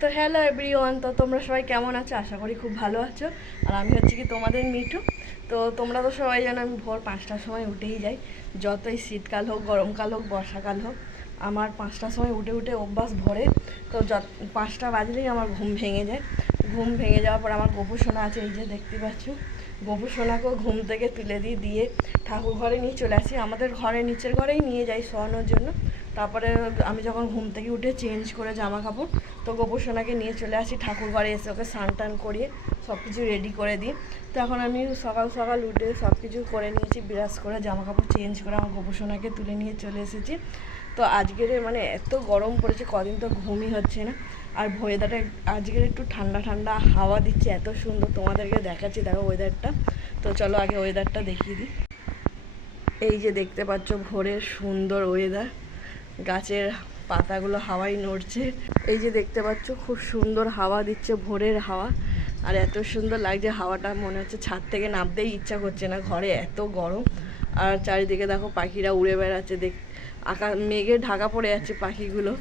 তো hello everyone, তো তোমরা সবাই কেমন আছো? আশা করি খুব ভালো আছো। আর আমি হচ্ছে কি তোমাদের মিঠু। তো তোমরা তো সবাই জানো আমি ভোর 5টার সময় উঠেই যাই, যতই শীতকাল হোক, গরমকাল হোক, বর্ষাকাল হোক। আমার 5টার সময় উঠে উঠে অভ্যাস ভরে। তো 5টা বাজলেই আমার ঘুম ভেঙে যায়। ঘুম ভেঙে যাওয়ার পর আমার গোপু সোনা আছে, এই যে দেখতে পাচ্ছ। গোপু সোনাকেও ঘুম থেকে তুলে দিয়ে ঠাকুর ঘরে নিয়ে চলে আসি। আমাদের ঘরে নিচের ঘরেই নিয়ে যাই শোয়ানোর জন্য। তারপরে আমি যখন ঘুম থেকে উঠে চেঞ্জ করে জামা কাপড়, তো গোপু সোনাকে নিয়ে চলে আসি ঠাকুর ঘরে। এসে ওকে স্নান টান করিয়ে সব কিছু রেডি করে দিই। তো এখন আমি সকাল সকাল উঠে সব কিছু করে নিয়েছি, ব্রাশ করে জামা কাপড় চেঞ্জ করে আমার গোপু সোনাকে তুলে নিয়ে চলে এসেছি। তো আজকের মানে এত গরম পড়েছে, কদিন তো ঘুমই হচ্ছে না। আর ওয়েদারটা আজকের একটু ঠান্ডা ঠান্ডা হাওয়া দিচ্ছে, এত সুন্দর। তোমাদেরকে দেখাচ্ছি, দেখো ওয়েদারটা। তো চলো আগে ওয়েদারটা দেখিয়ে দিই। এই যে দেখতে পাচ্ছ ভোরের সুন্দর ওয়েদার, গাছের পাতাগুলো হাওয়ায় নড়ছে। এই যে দেখতে পাচ্ছ খুব সুন্দর হাওয়া দিচ্ছে, ভোরের হাওয়া। আর এত সুন্দর লাগছে হাওয়াটা, মনে হচ্ছে ছাদ থেকে নামতেই ইচ্ছা করছে না, ঘরে এত গরম। আর চারিদিকে দেখো পাখিরা উড়ে বেড়াচ্ছে, আকাশ মেঘে ঢাকা পড়ে যাচ্ছে পাখিগুলো,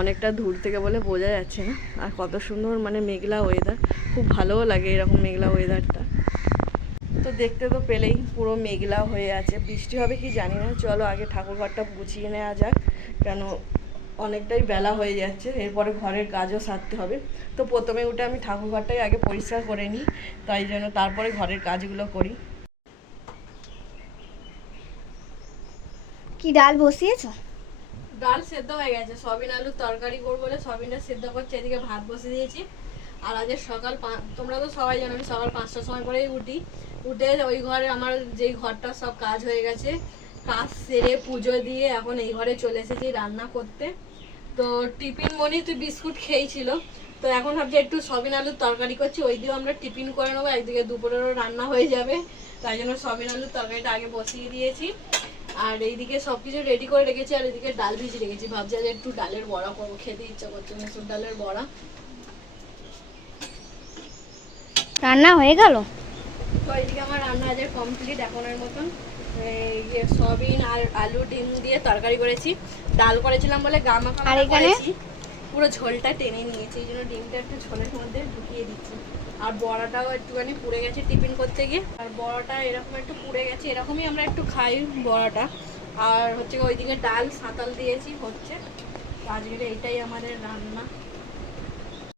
অনেকটা দূর থেকে বলে বোঝা যাচ্ছে না। আর কত সুন্দর মানে মেঘলা ওয়েদার, খুব ভালোও লাগে এরকম মেঘলা ওয়েদারটা। তো দেখতে তো পেলেই পুরো মেঘলা হয়ে আছে, বৃষ্টি হবে কি জানি না। চলো আগে ঠাকুরঘরটা গুছিয়ে নেওয়া যাক, কেন অনেকটাই বেলা হয়ে যাচ্ছে, এরপরে ঘরের কাজও সারতে হবে। তো প্রথমে উঠে আমি ঠাকুরঘরটাই আগে পরিষ্কার করে নিই, তাই জন্য তারপরে ঘরের কাজগুলো করি। কি ডাল বসিয়েছো? ডাল সেদ্ধ হয়ে গেছে, সয়াবিন আলুর তরকারি করবো বলে সয়াবিনটা সেদ্ধ করছে, এদিকে ভাত বসিয়ে দিয়েছি। আর আজ সকাল তোমরা তো সবাই জানো আমি সকাল 5টার সময় করেই উঠে ওই ঘরে আমার যেই ঘরটা সব কাজ হয়ে গেছে, কাজ সেরে পুজো দিয়ে এখন এই ঘরে চলে এসেছি রান্না করতে। তো টিফিন মনি তুই বিস্কুট খেয়েছিল, তো এখন ভাবছি একটু সয়াবিন আলুর তরকারি করছি, ওই দিয়েও আমরা টিফিন করে নেবো, একদিকে দুপুরেরও রান্না হয়ে যাবে। তাই জন্য সয়াবিন আলুর তরকারিটা আগে বসিয়ে দিয়েছি। আর এইদিকে সব কিছু রেডি করে রেখেছি, আর এদিকে ডাল ভিজিয়ে রেখেছি। ভাবছি আজ একটু ডালের বড়া করবো, খেতে ইচ্ছা করছে মসুর ডালের বড়া। রান্না হয়ে গেল? তো এইদিকে আমার রান্না আজ কমপ্লিট এখনের মতন। সয়াবিন আর আলু ডিম দিয়ে তরকারি করেছি, ডাল করেছিলাম বলে গামাখা করেছি, পুরো ঝোলটা টেনে নিয়েছি, এই জন্য ডিমটা একটু ঝোলের মধ্যে ঢুকিয়ে দিচ্ছি। আর বড়াটাও একটুখানি পুড়ে গেছে টিফিন করতে গিয়ে, আর বড়াটা এরকম একটু পুড়ে গেছে, এরকমই আমরা একটু খাই বড়াটা। আর হচ্ছে ওইদিকে ডাল সাঁতাল দিয়েছি হচ্ছে। আজকে এইটাই আমাদের রান্না।